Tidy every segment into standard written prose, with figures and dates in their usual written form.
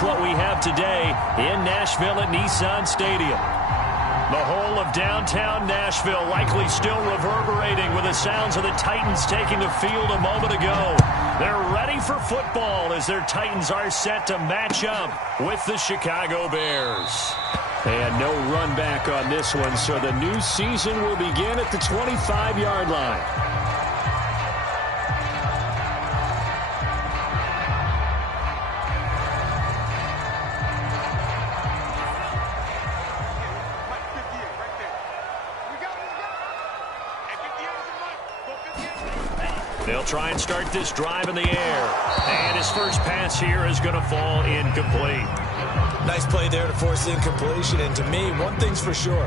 that's what we have today in Nashville at Nissan Stadium. The whole of downtown Nashville likely still reverberating with the sounds of the Titans taking the field a moment ago. They're ready for football as their Titans are set to match up with the Chicago Bears. And no run back on this one, so the new season will begin at the 25-yard line. They'll try and start this drive in the air. And his first pass here is going to fall incomplete. Nice play there to force incompletion. And to me, one thing's for sure.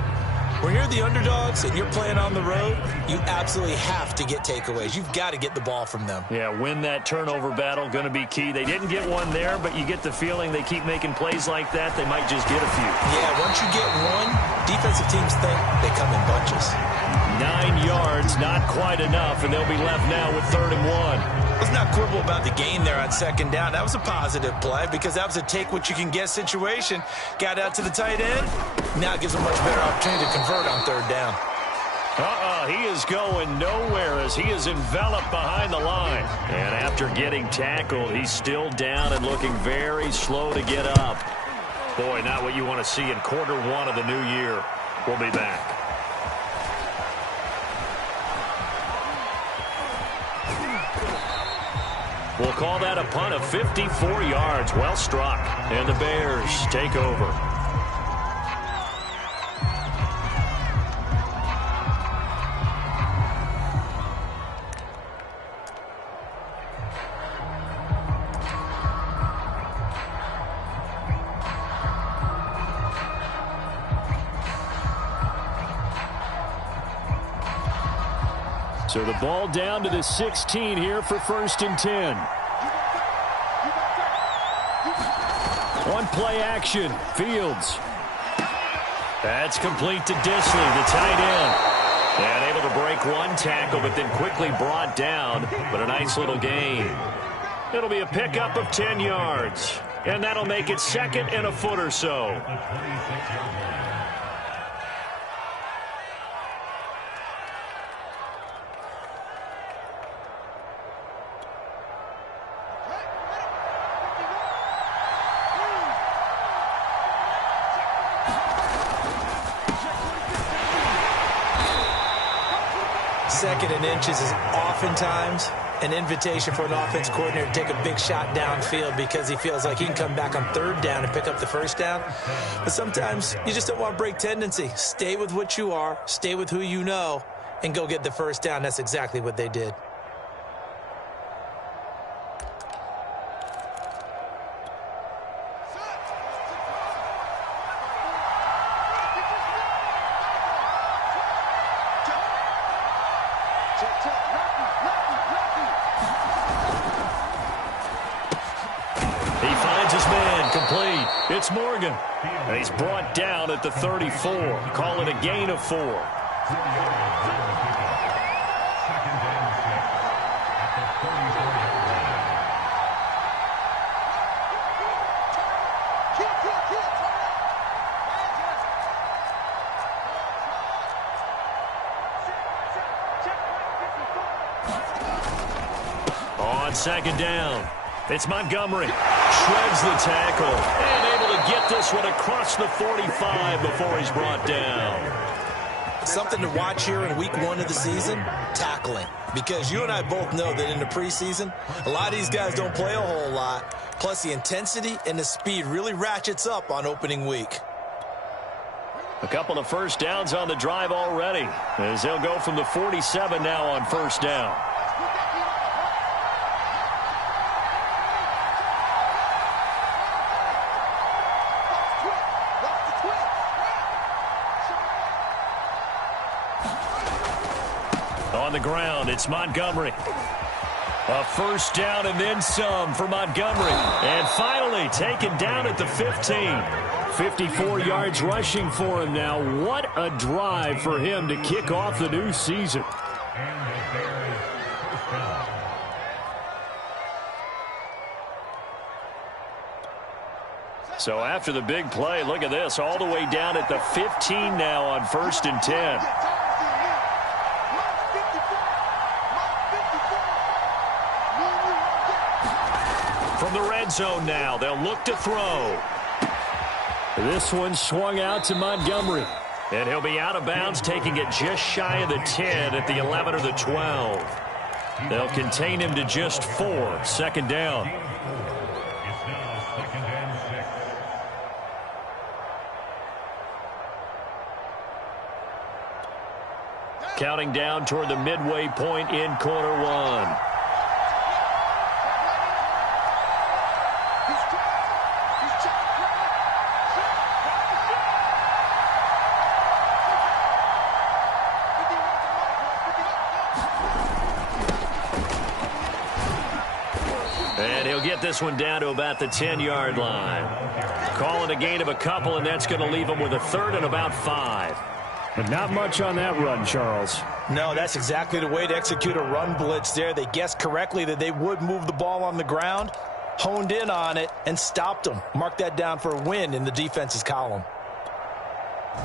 When you're the underdogs and you're playing on the road, you absolutely have to get takeaways. You've got to get the ball from them. Yeah, win that turnover battle, going to be key. They didn't get one there, but you get the feeling they keep making plays like that, they might just get a few. Yeah, once you get one, defensive teams think they come in bunches. 9 yards, not quite enough, and they'll be left now with 3rd and 1. Let's not quibble about the gain there on 2nd down. That was a positive play because that was a take-what-you-can-get situation. Got out to the tight end. Now it gives a much better opportunity to convert on 3rd down. He is going nowhere as he is enveloped behind the line. And after getting tackled, he's still down and looking very slow to get up. Boy, not what you want to see in quarter 1 of the new year. We'll be back. We'll call that a punt of 54 yards. Well struck. And the Bears take over. So the ball down to the 16 here for 1st and 10. One play action. Fields. That's complete to Dissly, the tight end. And able to break one tackle, but then quickly brought down. But a nice little gain. It'll be a pickup of 10 yards. And that'll make it 2nd and a foot or so. Second and inches is oftentimes an invitation for an offense coordinator to take a big shot downfield because he feels like he can come back on 3rd down and pick up the 1st down. But sometimes you just don't want to break tendency. Stay with what you are, stay with who you know, and go get the 1st down. That's exactly what they did. It's Morgan, and he's brought down at the 34. Call it a gain of 4. On 2nd down, it's Montgomery. Shreds the tackle and able to get this one across the 45 before he's brought down. Something to watch here in week 1 of the season, tackling. Because you and I both know that in the preseason, a lot of these guys don't play a whole lot. Plus the intensity and the speed really ratchets up on opening week. A couple of 1st downs on the drive already as they'll go from the 47 now on 1st down. On the ground, it's Montgomery. A 1st down and then some for Montgomery. And finally taken down at the 15. 54 yards rushing for him now. What a drive for him to kick off the new season. So after the big play, look at this, all the way down at the 15 now on 1st and 10. From the red zone now, they'll look to throw. This one swung out to Montgomery. And he'll be out of bounds, taking it just shy of the 10 at the 11 or the 12. They'll contain him to just 4, 2nd down. Counting down toward the midway point in quarter one. And he'll get this one down to about the 10-yard line. Call it a gain of a couple, and that's going to leave him with a 3rd and about 5. But not much on that run, Charles. No, that's exactly the way to execute a run blitz there. They guessed correctly that they would move the ball on the ground, honed in on it, and stopped them. Mark that down for a win in the defense's column.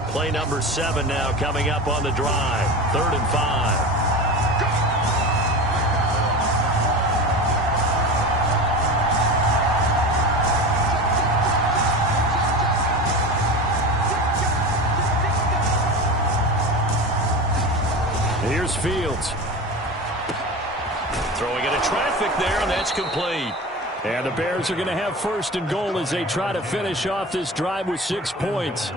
Play number 7 now coming up on the drive. 3rd and 5. Here's Fields. Throwing into traffic there, and that's complete. And the Bears are going to have 1st and goal as they try to finish off this drive with 6 points.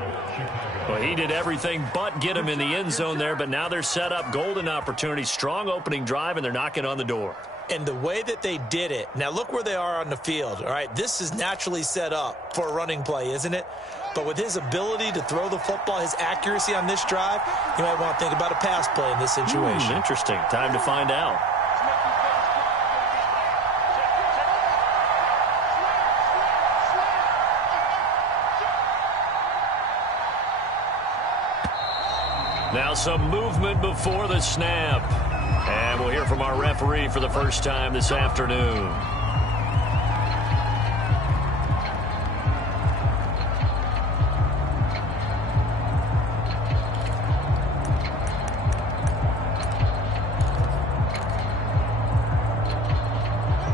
Well, he did everything but get him in the end zone there, but now they're set up. Golden opportunity, strong opening drive, and they're knocking on the door. And the way that they did it, now look where they are on the field. All right, this is naturally set up for a running play, isn't it? But with his ability to throw the football, his accuracy on this drive, you might want to think about a pass play in this situation. Interesting. Time to find out. Now some movement before the snap. And we'll hear from our referee for the first time this afternoon.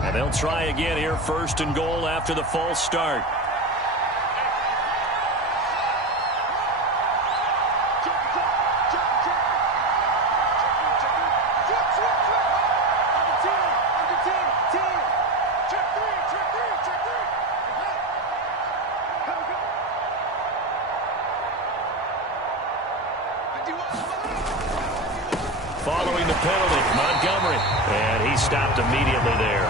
And they'll try again here, 1st and goal after the false start. Following the penalty, Montgomery. And he stopped immediately there.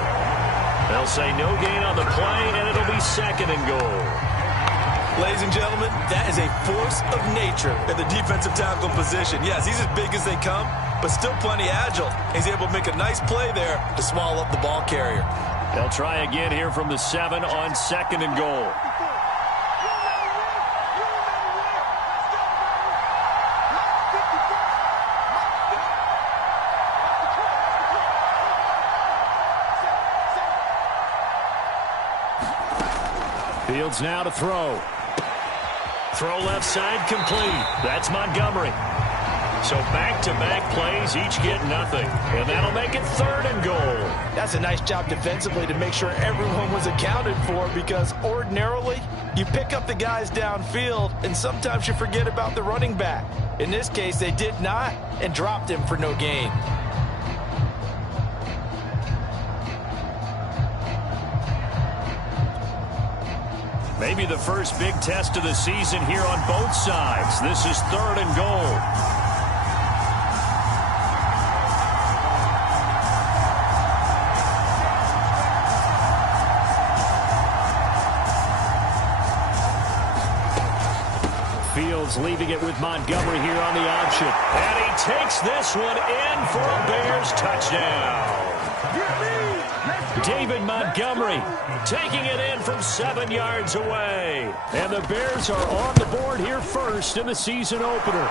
They'll say no gain on the play, and it'll be 2nd and goal. Ladies and gentlemen, that is a force of nature at the defensive tackle position. Yes, he's as big as they come, but still plenty agile. He's able to make a nice play there to swallow up the ball carrier. They'll try again here from the 7 on 2nd and goal. Fields now to throw. Throw left side complete. That's Montgomery. So back-to-back plays, each get nothing. And that'll make it 3rd and goal. That's a nice job defensively to make sure everyone was accounted for, because ordinarily you pick up the guys downfield and sometimes you forget about the running back. In this case, they did not and dropped him for no gain. Maybe the first big test of the season here on both sides. This is 3rd and goal. Fields leaving it with Montgomery here on the option. And he takes this one in for a Bears touchdown. David Montgomery taking it in from 7 yards away. And the Bears are on the board here first in the season opener.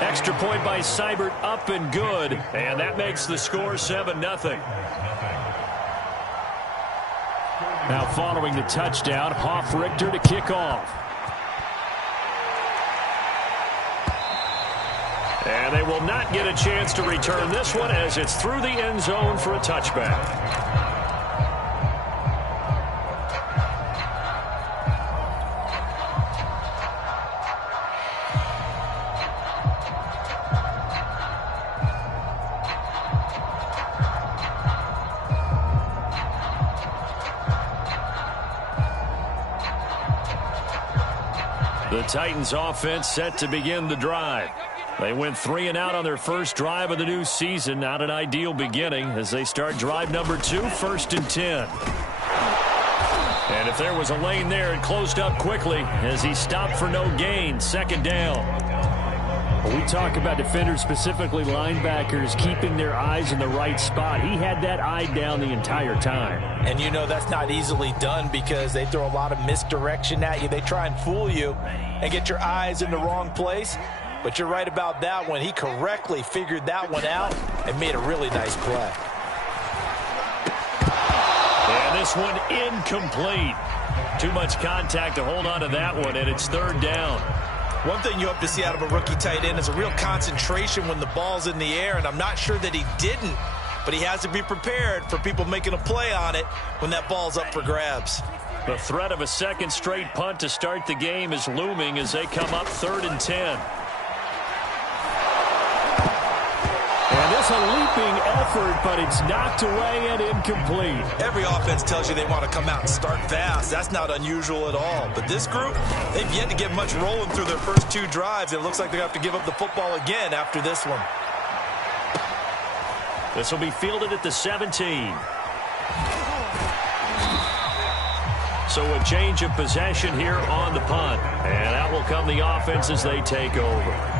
Extra point by Seibert, up and good. And that makes the score 7-0. Now following the touchdown, Hofrichter to kick off. And they will not get a chance to return this one as it's through the end zone for a touchback. The Titans offense set to begin the drive. They went 3 and out on their first drive of the new season. Not an ideal beginning as they start drive number 2, 1st and 10. And if there was a lane there, it closed up quickly as he stopped for no gain. 2nd down. When we talk about defenders, specifically linebackers, keeping their eyes in the right spot. He had that eye down the entire time. And you know that's not easily done because they throw a lot of misdirection at you. They try and fool you and get your eyes in the wrong place. But you're right about that one. He correctly figured that one out and made a really nice play. And this one incomplete. Too much contact to hold on to that one, and it's 3rd down. One thing you hope to see out of a rookie tight end is a real concentration when the ball's in the air, and I'm not sure that he didn't, but he has to be prepared for people making a play on it when that ball's up for grabs. The threat of a second straight punt to start the game is looming as they come up 3rd and 10. And it's a leaping effort, but it's knocked away and incomplete. Every offense tells you they want to come out and start fast. That's not unusual at all. But this group, they've yet to get much rolling through their first 2 drives. It looks like they're going to have to give up the football again after this one. This will be fielded at the 17. So a change of possession here on the punt. And out will come the offense as they take over.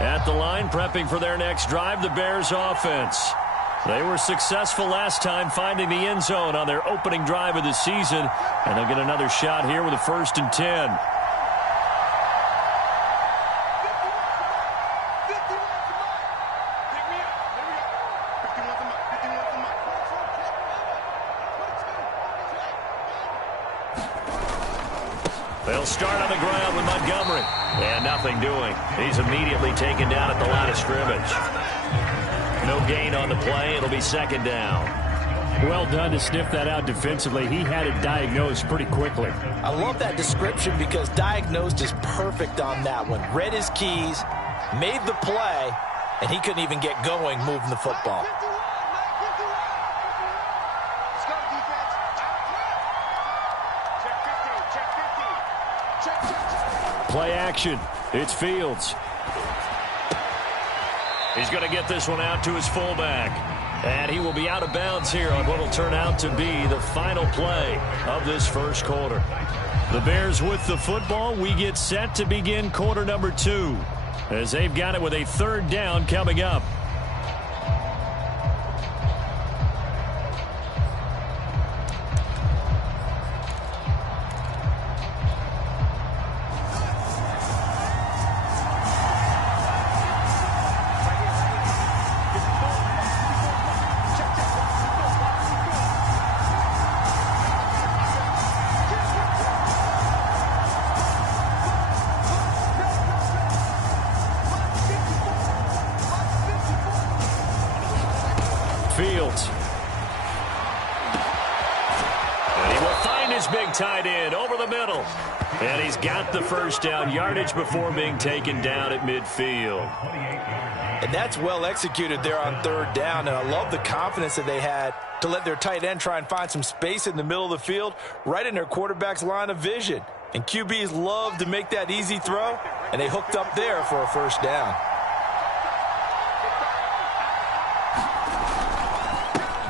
At the line, prepping for their next drive, the Bears offense. They were successful last time finding the end zone on their opening drive of the season, and they'll get another shot here with a 1st and 10. They'll start on the ground with Montgomery. And nothing doing. He's immediately taken down at the line of scrimmage. No gain on the play. It'll be 2nd down. Well done to sniff that out defensively. He had it diagnosed pretty quickly. I love that description because diagnosed is perfect on that one. Read his keys, made the play, and he couldn't even get going moving the football. Play action. It's Fields. He's going to get this one out to his fullback. And he will be out of bounds here on what will turn out to be the final play of this first quarter. The Bears with the football. We get set to begin quarter number 2 as they've got it with a 3rd down coming up. Fields. And he will find his big tight end over the middle. And he's got the 1st down yardage before being taken down at midfield. And that's well executed there on 3rd down. And I love the confidence that they had to let their tight end try and find some space in the middle of the field, right in their quarterback's line of vision. And QBs love to make that easy throw, and they hooked up there for a 1st down.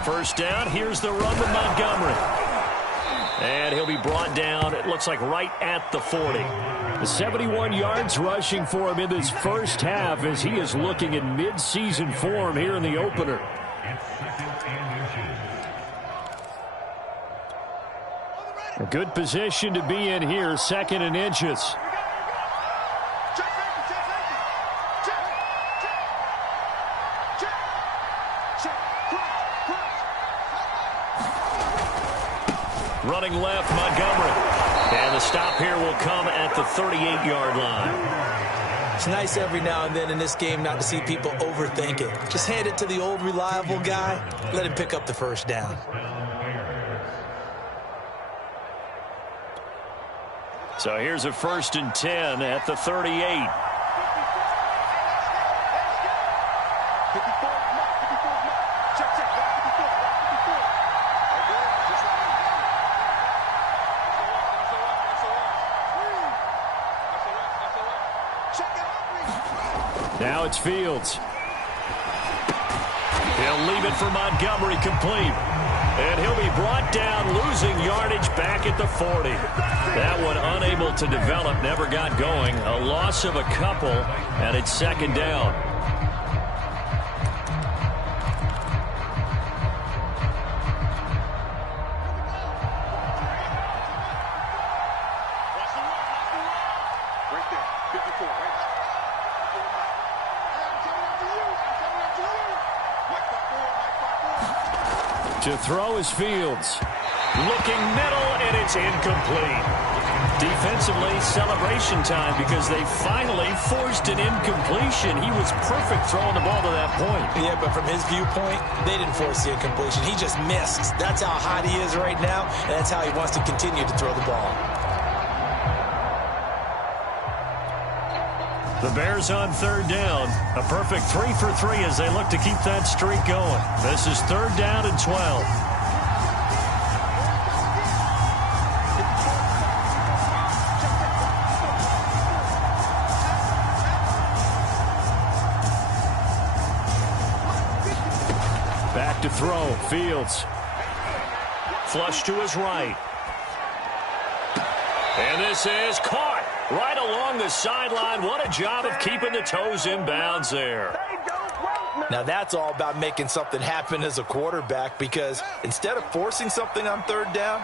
1st down. Here's the run with Montgomery. And he'll be brought down, it looks like, right at the 40. The 71 yards rushing for him in this first half as he is looking in mid-season form here in the opener. A good position to be in here, 2nd and inches. Running left, Montgomery. And the stop here will come at the 38-yard line. It's nice every now and then in this game not to see people overthink it. Just hand it to the old reliable guy. Let him pick up the first down. So here's a 1st and 10 at the 38. Now it's Fields. He'll leave it for Montgomery, complete. And he'll be brought down, losing yardage back at the 40. That one unable to develop, never got going. A loss of a couple, and it's 2nd down. To throw is Fields. Looking middle, and it's incomplete. Defensively, celebration time because they finally forced an incompletion. He was perfect throwing the ball to that point. Yeah, but from his viewpoint, they didn't force the incompletion. He just missed. That's how hot he is right now, and that's how he wants to continue to throw the ball. The Bears on 3rd down. A perfect 3 for 3 as they look to keep that streak going. This is 3rd down and 12. Back to throw. Fields. Flush to his right. And this is caught right along the sideline. What a job of keeping the toes in bounds there. Now that's all about making something happen as a quarterback, because instead of forcing something on 3rd down,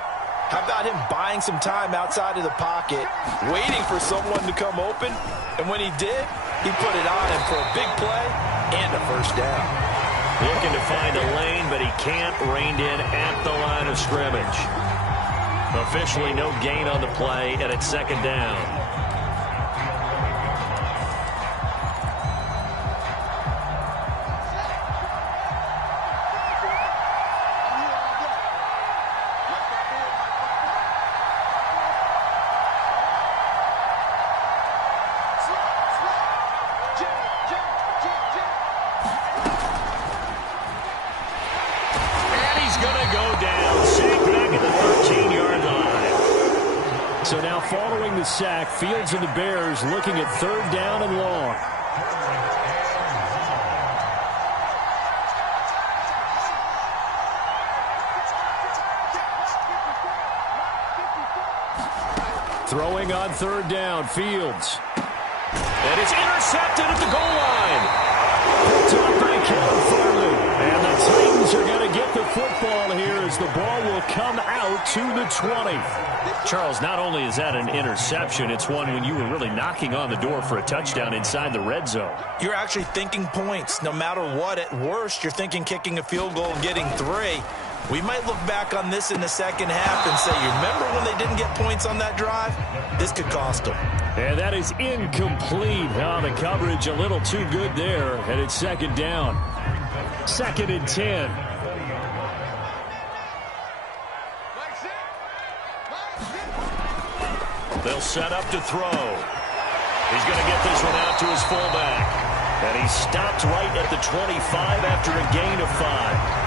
how about him buying some time outside of the pocket, waiting for someone to come open, and when he did, he put it on him for a big play and a first down. Looking to find a lane, but he can't, reined in at the line of scrimmage. Officially no gain on the play, and it's 2nd down. So now following the sack, Fields and the Bears looking at 3rd down and long. Throwing on 3rd down, Fields. And it's intercepted at the goal line. Picked up by Caleb Farley. And the Titans are going to get the football here as the ball will come out to the 20. Charles, not only is that an interception, it's one when you were really knocking on the door for a touchdown inside the red zone. You're actually thinking points. No matter what, at worst, you're thinking kicking a field goal and getting 3. We might look back on this in the second half and say, you remember when they didn't get points on that drive? This could cost them. And that is incomplete. Oh, the coverage a little too good there, and it's 2nd down. 2nd and 10. They'll set up to throw. He's going to get this one out to his fullback. And he stopped right at the 25 after a gain of 5.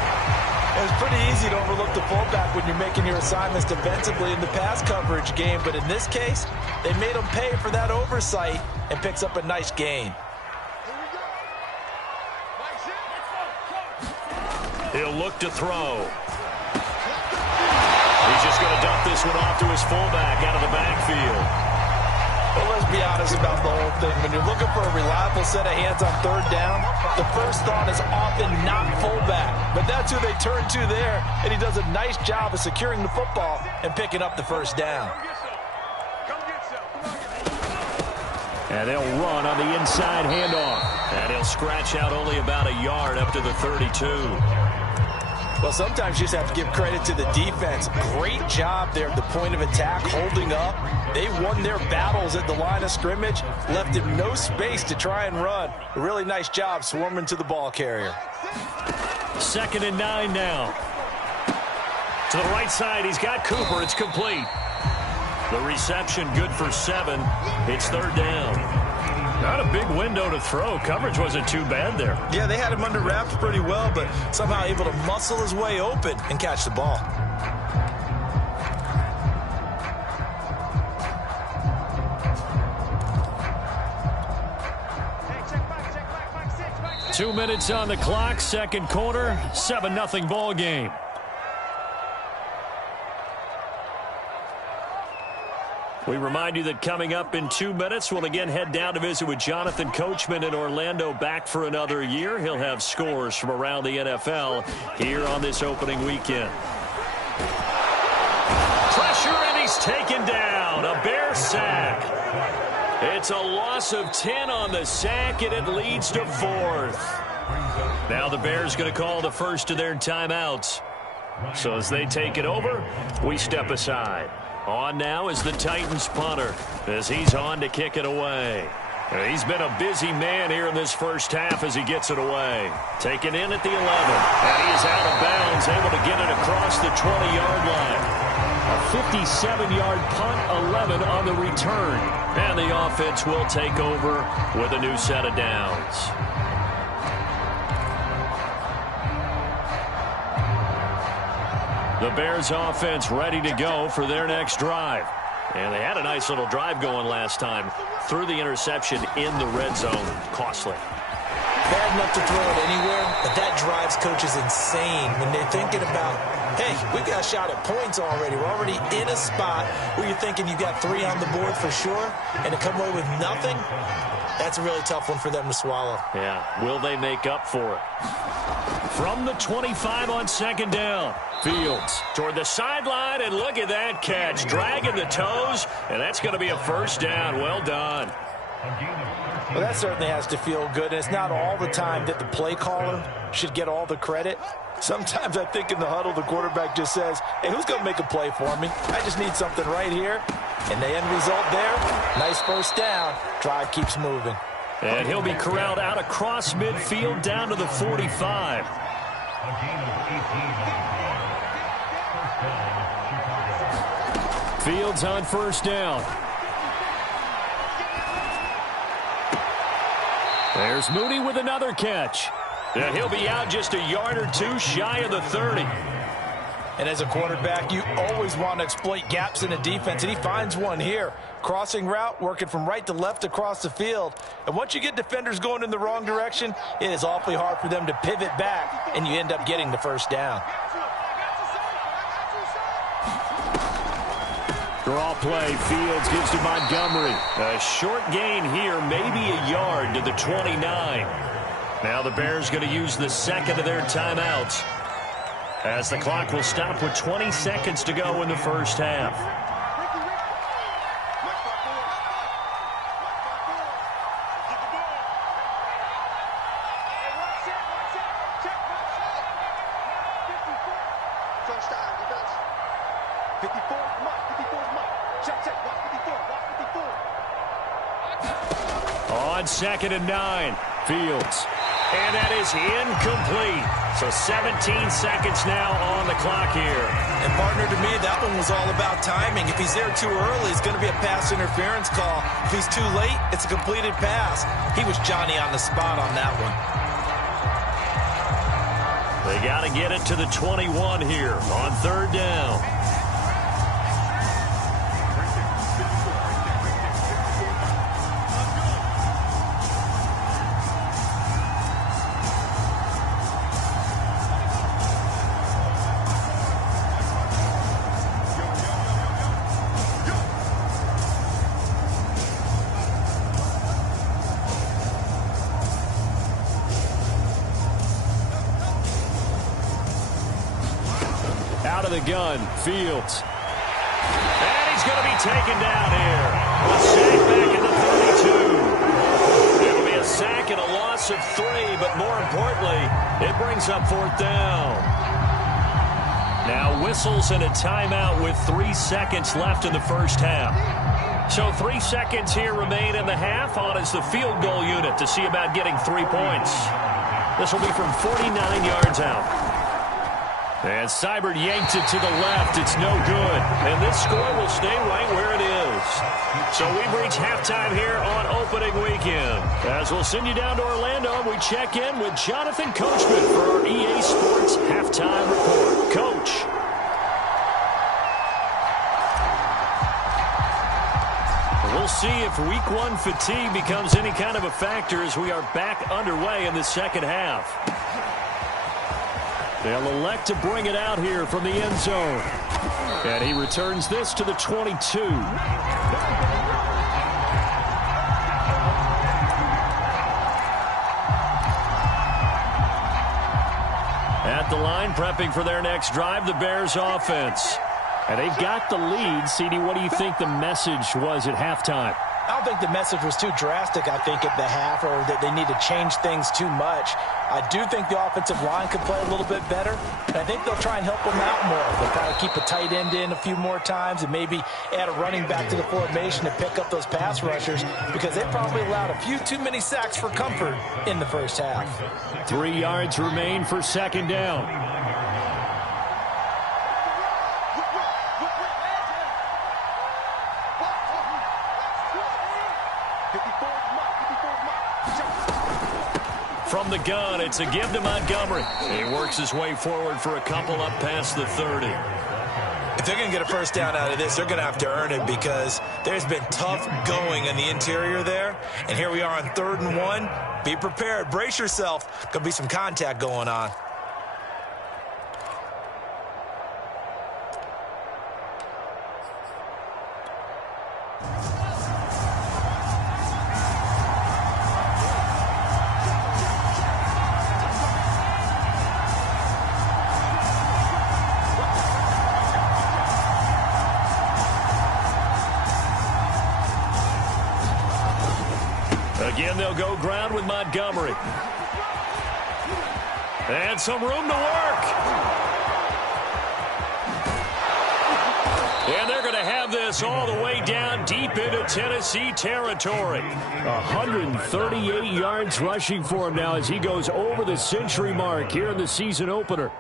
It's pretty easy to overlook the fullback when you're making your assignments defensively in the pass coverage game. But in this case, they made him pay for that oversight and picks up a nice gain. He'll look to throw. He's just going to dump this one off to his fullback out of the backfield. Well, let's be honest about the whole thing. When you're looking for a reliable set of hands on third down, the first thought is often not fullback. But that's who they turn to there, and he does a nice job of securing the football and picking up the first down. And they'll run on the inside handoff. And he'll scratch out only about a yard up to the 32. Well, sometimes you just have to give credit to the defense. Great job there at the point of attack, holding up. They won their battles at the line of scrimmage, left him no space to try and run. A really nice job swarming to the ball carrier. 2nd and 9 now. To the right side, he's got Cooper. It's complete. The reception good for 7. It's 3rd down. Not a big window to throw. Coverage wasn't too bad there. Yeah, they had him under wraps pretty well, but somehow able to muscle his way open and catch the ball. Hey, 2 minutes on the clock, second quarter, 7-0 ball game. We remind you that coming up in 2 minutes, we'll again head down to visit with Jonathan Coachman in Orlando, back for another year. He'll have scores from around the NFL here on this opening weekend. Pressure, and he's taken down. A Bear sack. It's a loss of 10 on the sack, and it leads to 4th. Now the Bears going to call the first of their timeouts. So as they take it over, we step aside. On now is the Titans punter as he's on to kick it away. He's been a busy man here in this first half as he gets it away. Taken in at the 11, and he is out of bounds, able to get it across the 20-yard line. A 57-yard punt, 11 on the return. And the offense will take over with a new set of downs. The Bears offense ready to go for their next drive. And they had a nice little drive going last time. Threw the interception in the red zone. Costly. Bad enough to throw it anywhere, but that drives coaches insane when they're thinking about, hey, we got a shot at points already. We're already in a spot where you're thinking you got 3 on the board for sure, and to come away with nothing, that's a really tough one for them to swallow. Yeah, will they make up for it? From the 25 on 2nd down. Fields toward the sideline, and look at that catch. Dragging the toes, and that's going to be a first down. Well done. Well, that certainly has to feel good, and it's not all the time that the play caller should get all the credit. Sometimes I think in the huddle, the quarterback just says, hey, who's going to make a play for me? I just need something right here. And the end result there, nice first down. Drive keeps moving. And he'll be corralled out across midfield down to the 45. Fields on first down. There's Mooney with another catch. And he'll be out just a yard or 2 shy of the 30. And as a quarterback, you always want to exploit gaps in a defense, and he finds one here. Crossing route, working from right to left across the field. And once you get defenders going in the wrong direction, it is awfully hard for them to pivot back, and you end up getting the first down. Draw play, Fields gives to Montgomery. A short gain here, maybe a yard to the 29. Now the Bears going to use the second of their timeouts, as the clock will stop with 20 seconds to go in the first half. On 2nd and 9, Fields. And that is incomplete. So 17 seconds now on the clock here. And partner, to me, that one was all about timing. If he's there too early, it's going to be a pass interference call. If he's too late, it's a completed pass. He was Johnny on the spot on that one. They got to get it to the 21 here on 3rd down. of the gun. Fields. And he's going to be taken down here. A sack back in the 32. It'll be a sack and a loss of 3, but more importantly, it brings up 4th down. Now whistles and a timeout with 3 seconds left in the first half. So 3 seconds here remain in the half. On is the field goal unit to see about getting 3 points. This will be from 49 yards out. And Seibert yanked it to the left. It's no good. And this score will stay right where it is. So we've reached halftime here on opening weekend. As we'll send you down to Orlando, we check in with Jonathan Coachman for our EA Sports Halftime Report. Coach. We'll see if Week 1 fatigue becomes any kind of a factor as we are back underway in the second half. They'll elect to bring it out here from the end zone. And he returns this to the 22. At the line, prepping for their next drive, the Bears offense. And they've got the lead. CD, what do you think the message was at halftime? I don't think the message was too drastic, I think, at the half, or that they need to change things too much. I do think the offensive line could play a little bit better, and I think they'll try and help them out more. They'll probably keep a tight end in a few more times and maybe add a running back to the formation to pick up those pass rushers, because they probably allowed a few too many sacks for comfort in the first half. 3 yards remain for second down. From the gun, it's a give to Montgomery. He works his way forward for a couple up past the 30. If they're going to get a first down out of this, they're going to have to earn it, because there's been tough going in the interior there. And here we are on 3rd and 1. Be prepared. Brace yourself. Could be some contact going on. Again, they'll go ground with Montgomery. And some room to work. And they're going to have this all the way down deep into Tennessee territory. 138 yards rushing for him now as he goes over the century mark here in the season opener.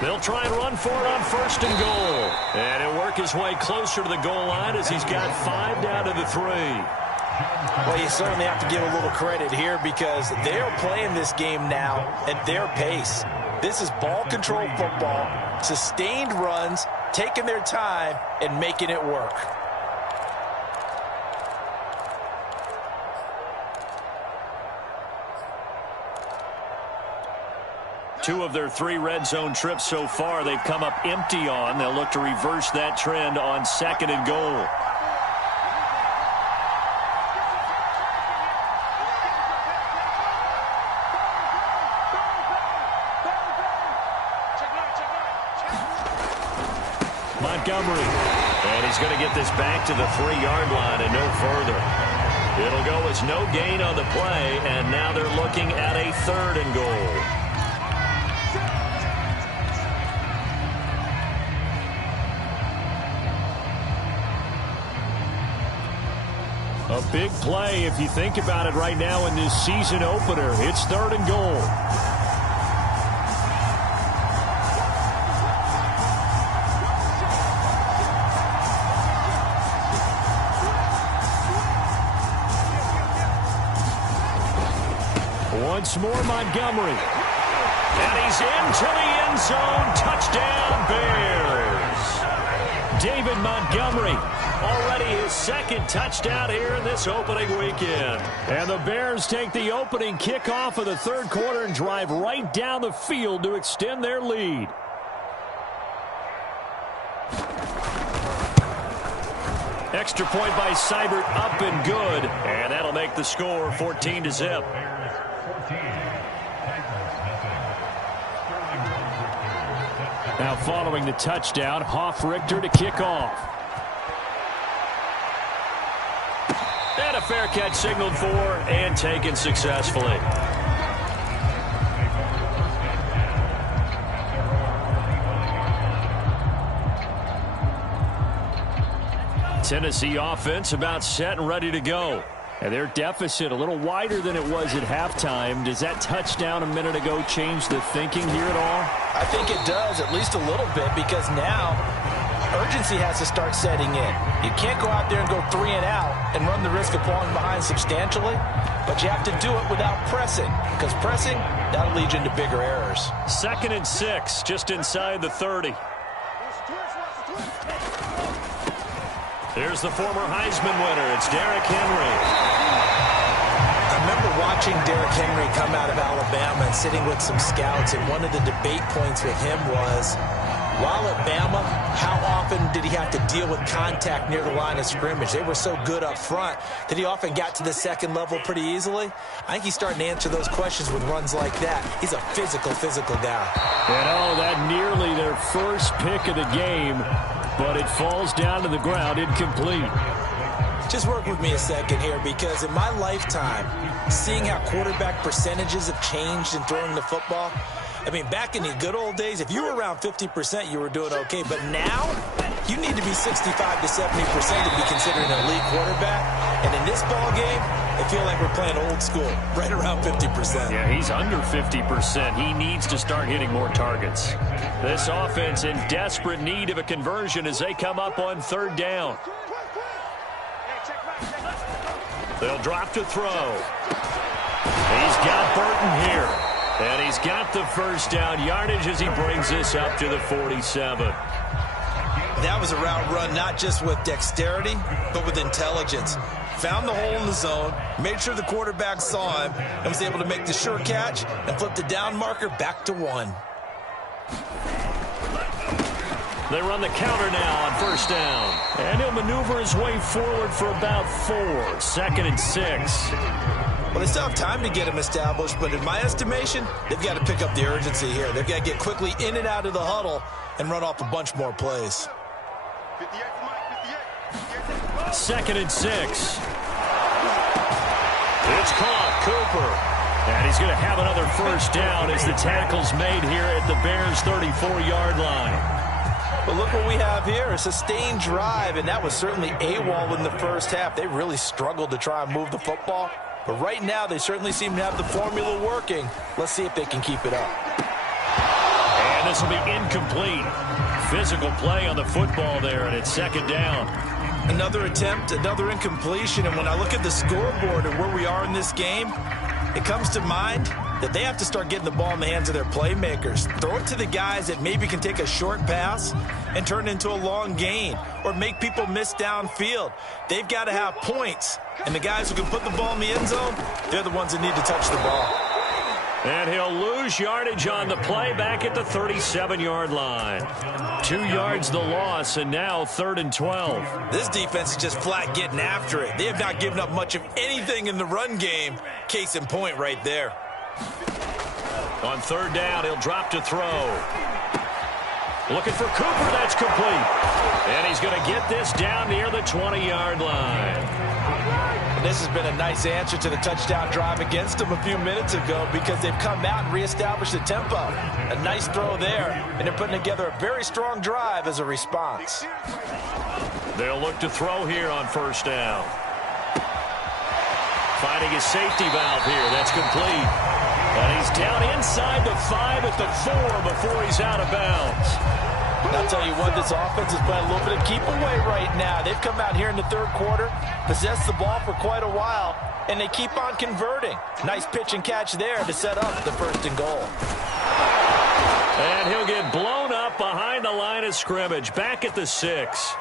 They'll try and run for it on 1st and goal. And he'll work his way closer to the goal line as he's got 5 down to the 3. Well, you certainly have to give a little credit here, because they're playing this game now at their pace. This is ball control football, sustained runs, taking their time, and making it work. Two of their 3 red zone trips so far, they've come up empty on. They'll look to reverse that trend on 2nd and goal. Montgomery. And he's going to get this back to the 3-yard line and no further. It'll go as no gain on the play, and now they're looking at a 3rd and goal. A big play if you think about it right now in this season opener. It's 3rd and goal. Once more, Montgomery. And he's into the end zone. Touchdown, Bears. David Montgomery, already his second touchdown here in this opening weekend. And the Bears take the opening kickoff of the third quarter and drive right down the field to extend their lead. Extra point by Seibert, up and good. And that'll make the score 14-0. Now following the touchdown, Hofrichter to kick off. And a fair catch signaled for and taken successfully. Tennessee offense about set and ready to go. And their deficit a little wider than it was at halftime. Does that touchdown a minute ago change the thinking here at all? I think it does, at least a little bit, because now urgency has to start setting in. You can't go out there and go 3 and out and run the risk of falling behind substantially, but you have to do it without pressing, because pressing, that'll lead you into bigger errors. 2nd and 6, just inside the 30. Here's the former Heisman winner. It's Derrick Henry. I remember watching Derrick Henry come out of Alabama and sitting with some scouts, and one of the debate points with him was, while at Bama, how often did he have to deal with contact near the line of scrimmage? They were so good up front that he often got to the second level pretty easily. I think he's starting to answer those questions with runs like that. He's a physical guy. And oh, that nearly their first pick of the game, but it falls down to the ground incomplete. Just work with me a second here, because in my lifetime, seeing how quarterback percentages have changed in throwing the football, I mean, back in the good old days, if you were around 50%, you were doing okay. But now, you need to be 65 to 70% to be considered an elite quarterback. And in this ball game, I feel like we're playing old school, right around 50%. Yeah, he's under 50%. He needs to start hitting more targets. This offense in desperate need of a conversion as they come up on 3rd down. They'll drop to throw. He's got Burton here. And he's got the first down yardage as he brings this up to the 47. That was a route run not just with dexterity, but with intelligence. Found the hole in the zone, made sure the quarterback saw him, and was able to make the sure catch and flip the down marker back to 1. They run the counter now on 1st down. And he'll maneuver his way forward for about 4. 2nd and 6. Well, they still have time to get him established, but in my estimation, they've got to pick up the urgency here. They've got to get quickly in and out of the huddle and run off a bunch more plays. 2nd and 6. It's caught, Cooper. And he's going to have another first down as the tackle's made here at the Bears' 34-yard line. But look what we have here, a sustained drive, and that was certainly AWOL in the first half. They really struggled to try and move the football. But right now, they certainly seem to have the formula working. Let's see if they can keep it up. And this will be incomplete. Physical play on the football there, and it's 2nd down. Another attempt, another incompletion. And when I look at the scoreboard and where we are in this game, it comes to mind that they have to start getting the ball in the hands of their playmakers. Throw it to the guys that maybe can take a short pass and turn it into a long gain or make people miss downfield. They've got to have points. And the guys who can put the ball in the end zone, they're the ones that need to touch the ball. And he'll lose yardage on the play back at the 37-yard line. 2 yards the loss, and now 3rd and 12. This defense is just flat getting after it. They have not given up much of anything in the run game. Case in point right there. On 3rd down, he'll drop to throw. Looking for Cooper, that's complete. And he's going to get this down near the 20-yard line. This has been a nice answer to the touchdown drive against them a few minutes ago because they've come out and reestablished the tempo. A nice throw there, and they're putting together a very strong drive as a response. They'll look to throw here on 1st down. Finding his safety valve here. That's complete. And he's down inside the 5 at the 4 before he's out of bounds. I'll tell you what, this offense is playing a little bit of keep away right now. They've come out here in the 3rd quarter, possessed the ball for quite a while, and they keep on converting. Nice pitch and catch there to set up the 1st and goal. And he'll get blown up behind the line of scrimmage, back at the 6.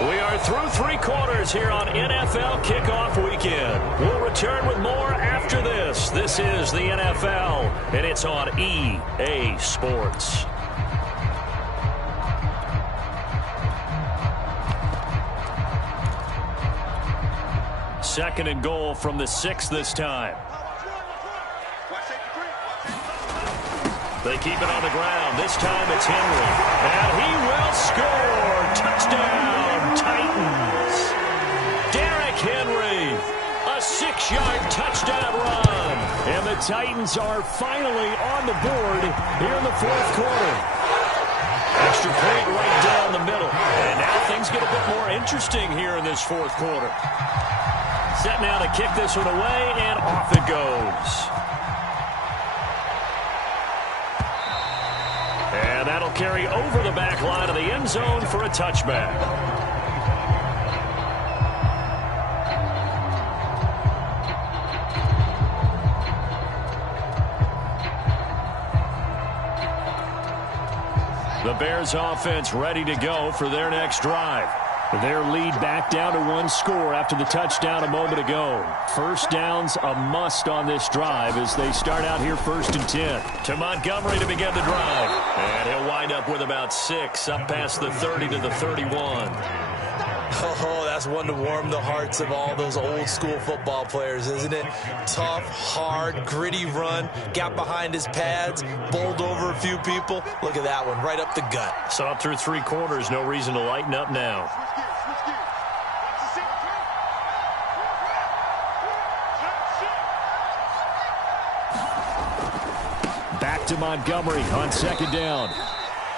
We are through 3 quarters here on NFL Kickoff Weekend. We'll return with more after this. This is the NFL, and it's on EA Sports. Second and goal from the 6 this time. They keep it on the ground. This time it's Henry. And he will score. Touchdown, Titans. Derrick Henry, a 6-yard touchdown run. And the Titans are finally on the board here in the 4th quarter. Extra point right down the middle. And now things get a bit more interesting here in this 4th quarter. Set now to kick this one away, and off it goes. And that'll carry over the back line of the end zone for a touchback. The Bears offense ready to go for their next drive. Their lead back down to 1 score after the touchdown a moment ago. First down's a must on this drive as they start out here 1st and 10. To Montgomery to begin the drive. And he'll wind up with about 6 up past the 30 to the 31. Oh, that's one to warm the hearts of all those old school football players, isn't it? Tough, hard, gritty run. Got behind his pads, bowled over a few people. Look at that one, right up the gut. So up through 3 quarters, no reason to lighten up now. Back to Montgomery on 2nd down.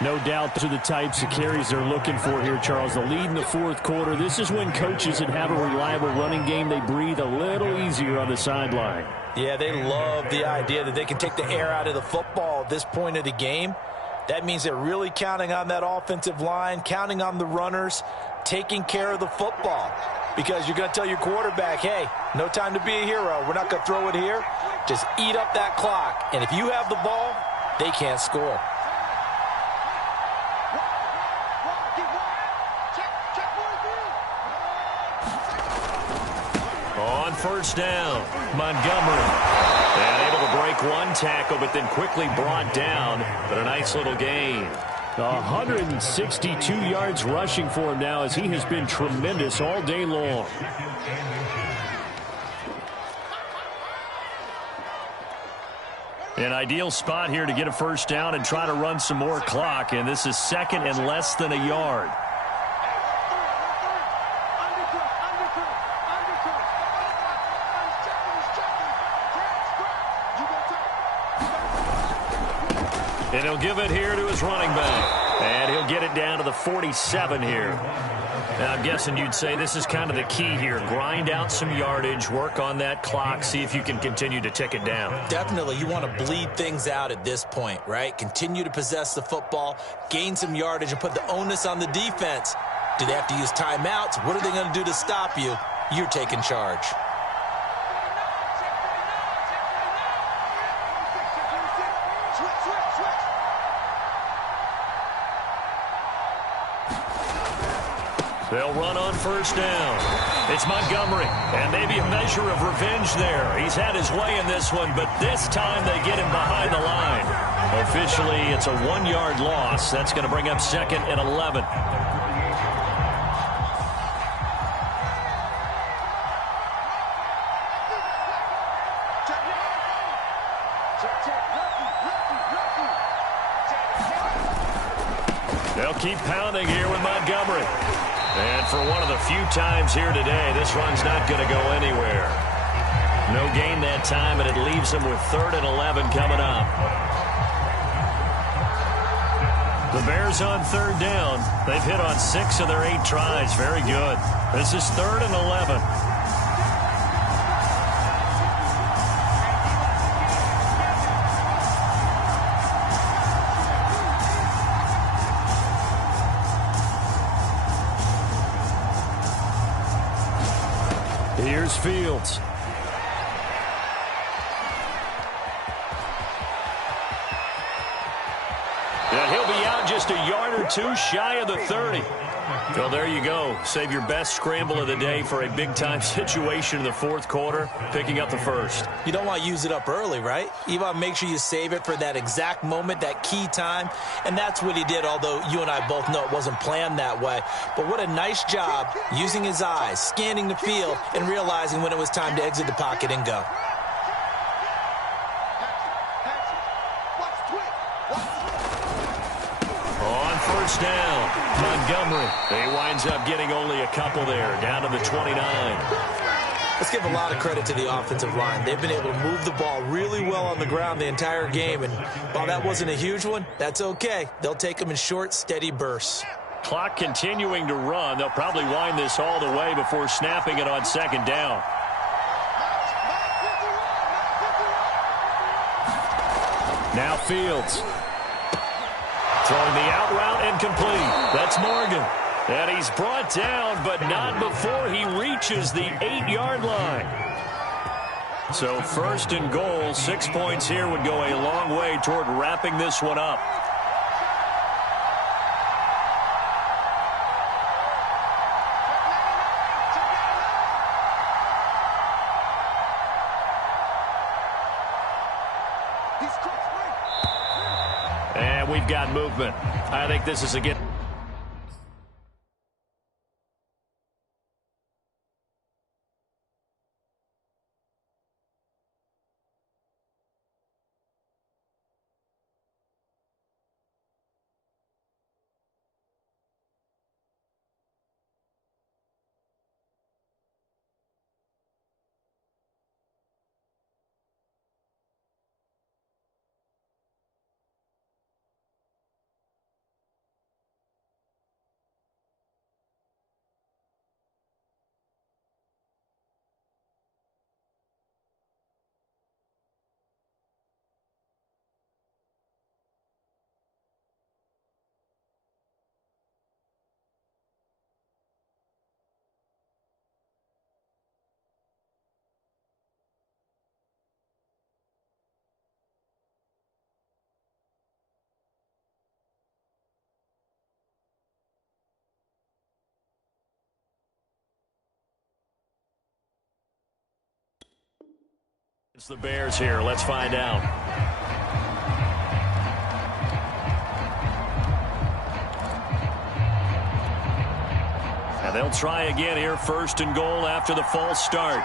No doubt to the types of carries they're looking for here, Charles. The lead in the 4th quarter. This is when coaches that have a reliable running game, they breathe a little easier on the sideline. Yeah, they love the idea that they can take the air out of the football at this point of the game. That means they're really counting on that offensive line, counting on the runners, taking care of the football. Because you're going to tell your quarterback, hey, no time to be a hero. We're not going to throw it here. Just eat up that clock. And if you have the ball, they can't score. On 1st down, Montgomery. And able to break 1 tackle, but then quickly brought down. But a nice little gain. 162 yards rushing for him now as he has been tremendous all day long. An ideal spot here to get a 1st down and try to run some more clock. And this is 2nd and less than a yard. And he'll give it here to his running back. And he'll get it down to the 47 here. Now, I'm guessing you'd say this is kind of the key here. Grind out some yardage, work on that clock, see if you can continue to tick it down. Definitely. You want to bleed things out at this point, right? Continue to possess the football, gain some yardage, and put the onus on the defense. Do they have to use timeouts? What are they going to do to stop you? You're taking charge. They'll run on 1st down. It's Montgomery, and maybe a measure of revenge there. He's had his way in this one, but this time they get him behind the line. Officially, it's a 1-yard loss. That's going to bring up 2nd and 11. They'll keep pounding here with Montgomery. And for one of the few times here today, this run's not going to go anywhere. No gain that time, and it leaves them with 3rd and 11 coming up. The Bears on 3rd down. They've hit on 6 of their 8 tries. Very good. This is 3rd and 11. Here's Fields. 2 shy of the 30. Well, there you go. Save your best scramble of the day for a big-time situation in the fourth quarter, picking up the first. You don't want to use it up early, right? You want to make sure you save it for that exact moment, that key time, and that's what he did, although you and I both know it wasn't planned that way. But what a nice job using his eyes, scanning the field, and realizing when it was time to exit the pocket and go. On first down, Montgomery. He winds up getting only a couple there, down to the 29. Let's give a lot of credit to the offensive line. They've been able to move the ball really well on the ground the entire game, and while that wasn't a huge one, that's okay. They'll take them in short, steady bursts. Clock continuing to run. They'll probably wind this all the way before snapping it on second down. Now Fields. Throwing the out route and complete. That's Morgan. And he's brought down, but not before he reaches the 8-yard line. So first and goal, 6 points here would go a long way toward wrapping this one up. And we've got movement. I think this is a get. It's the Bears here. Let's find out. And they'll try again here, first and goal after the false start.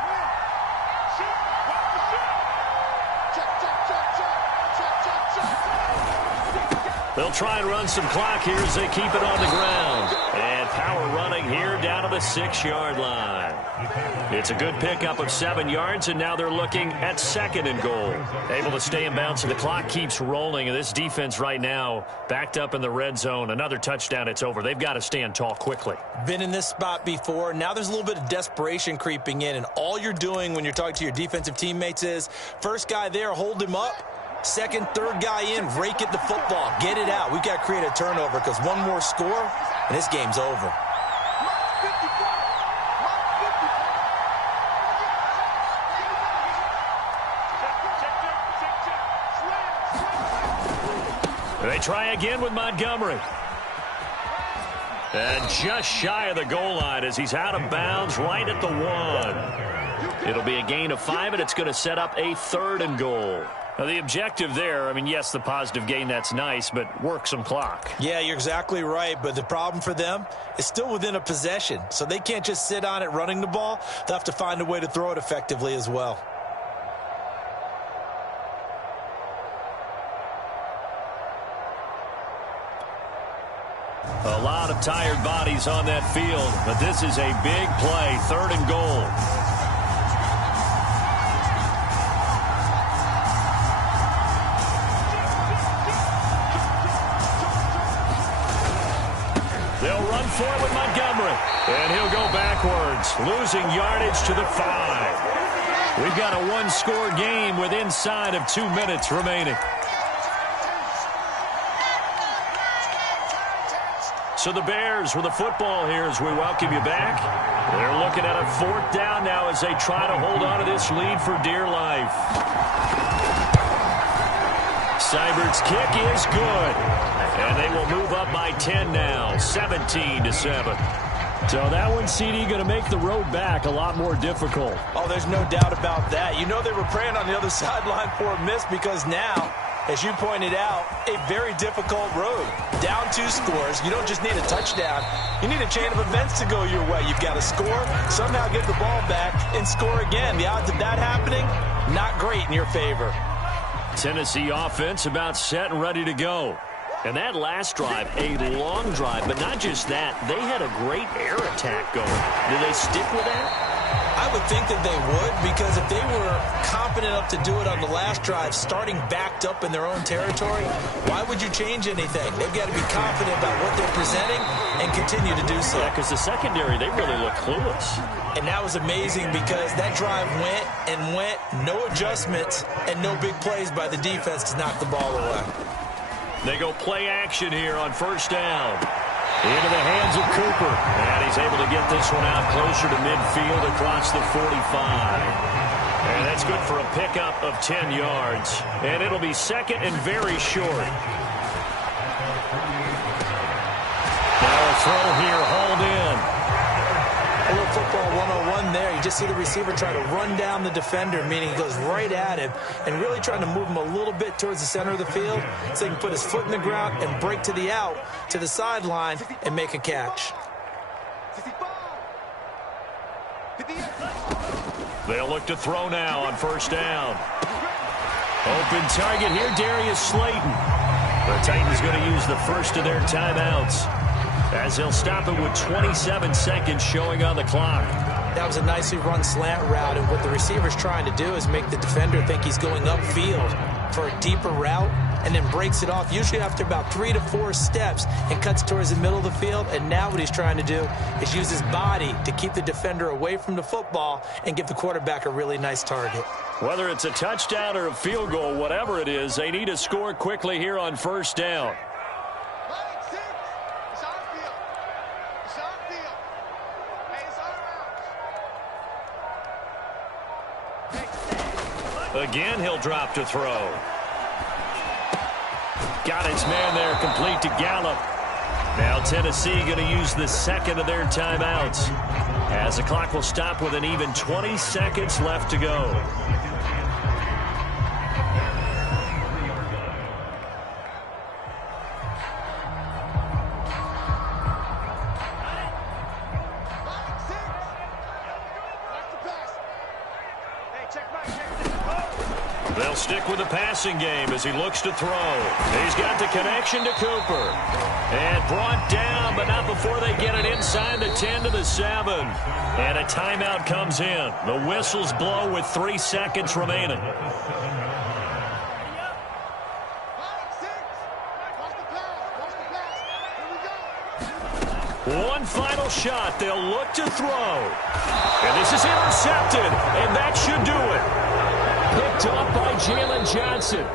They'll try and run some clock here as they keep it on the ground. And power running here down to the 6-yard line. It's a good pickup of 7 yards, and now they're looking at second and goal. Able to stay in bounds, and the clock keeps rolling. And this defense right now backed up in the red zone. Another touchdown, it's over. They've got to stand tall quickly. Been in this spot before. Now there's a little bit of desperation creeping in, and all you're doing when you're talking to your defensive teammates is first guy there, hold him up. Second, third guy in, rake at the football. Get it out. We've got to create a turnover because one more score, and this game's over. They try again with Montgomery. And just shy of the goal line as he's out of bounds right at the 1. It'll be a gain of 5, and it's going to set up a third and goal. Now, the objective there, I mean, yes, the positive gain, that's nice, but work some clock. Yeah, you're exactly right, but the problem for them is still within a possession, so they can't just sit on it running the ball. They'll have to find a way to throw it effectively as well. A lot of tired bodies on that field, but this is a big play, third and goal. They'll run for it with Montgomery, and he'll go backwards, losing yardage to the 5. We've got a one-score game with inside of 2 minutes remaining. So the Bears with the football here as we welcome you back. They're looking at a fourth down now as they try to hold on to this lead for dear life. Seibert's kick is good. And they will move up by 10 now, 17-7. So that one, CD, going to make the road back a lot more difficult. Oh, there's no doubt about that. You know they were praying on the other sideline for a miss because now, as you pointed out, a very difficult road. Down 2 scores. You don't just need a touchdown. You need a chain of events to go your way. You've got to score, somehow get the ball back, and score again. The odds of that happening, not great in your favor. Tennessee offense about set and ready to go. And that last drive, a long drive, but not just that. They had a great air attack going. Do they stick with that? I would think that they would, because if they were confident enough to do it on the last drive, starting backed up in their own territory, why would you change anything? They've got to be confident about what they're presenting and continue to do so. Yeah, because the secondary, they really look clueless. And that was amazing because that drive went and went, no adjustments, and no big plays by the defense to knock the ball away. They go play action here on first down. Into the hands of Cooper. And he's able to get this one out closer to midfield across the 45. And that's good for a pickup of 10 yards. And it'll be second and very short. Now a throw here, hauled in. A little football 101 there. You just see the receiver try to run down the defender, meaning he goes right at him and really trying to move him a little bit towards the center of the field so he can put his foot in the ground and break to the out, to the sideline, and make a catch. They'll look to throw now on first down. Open target here, Darius Slayton. The Titans going to use the first of their timeouts, as they'll stop it with 27 seconds showing on the clock. That was a nicely run slant route, and what the receiver's trying to do is make the defender think he's going upfield for a deeper route, and then breaks it off, usually after about 3 to 4 steps, and cuts towards the middle of the field. And now what he's trying to do is use his body to keep the defender away from the football and give the quarterback a really nice target. Whether it's a touchdown or a field goal, whatever it is, they need to score quickly here on first down. Again, he'll drop to throw. Got his man there, complete to Gallup. Now Tennessee going to use the second of their timeouts, as the clock will stop with an even 20 seconds left to go. They'll stick with the passing game as he looks to throw. He's got the connection to Cooper. And brought down, but not before they get it inside the 10 to the 7. And a timeout comes in. The whistles blow with 3 seconds remaining. One final shot. They'll look to throw. And this is intercepted. And that should do it. Picked up by Jalen Johnson.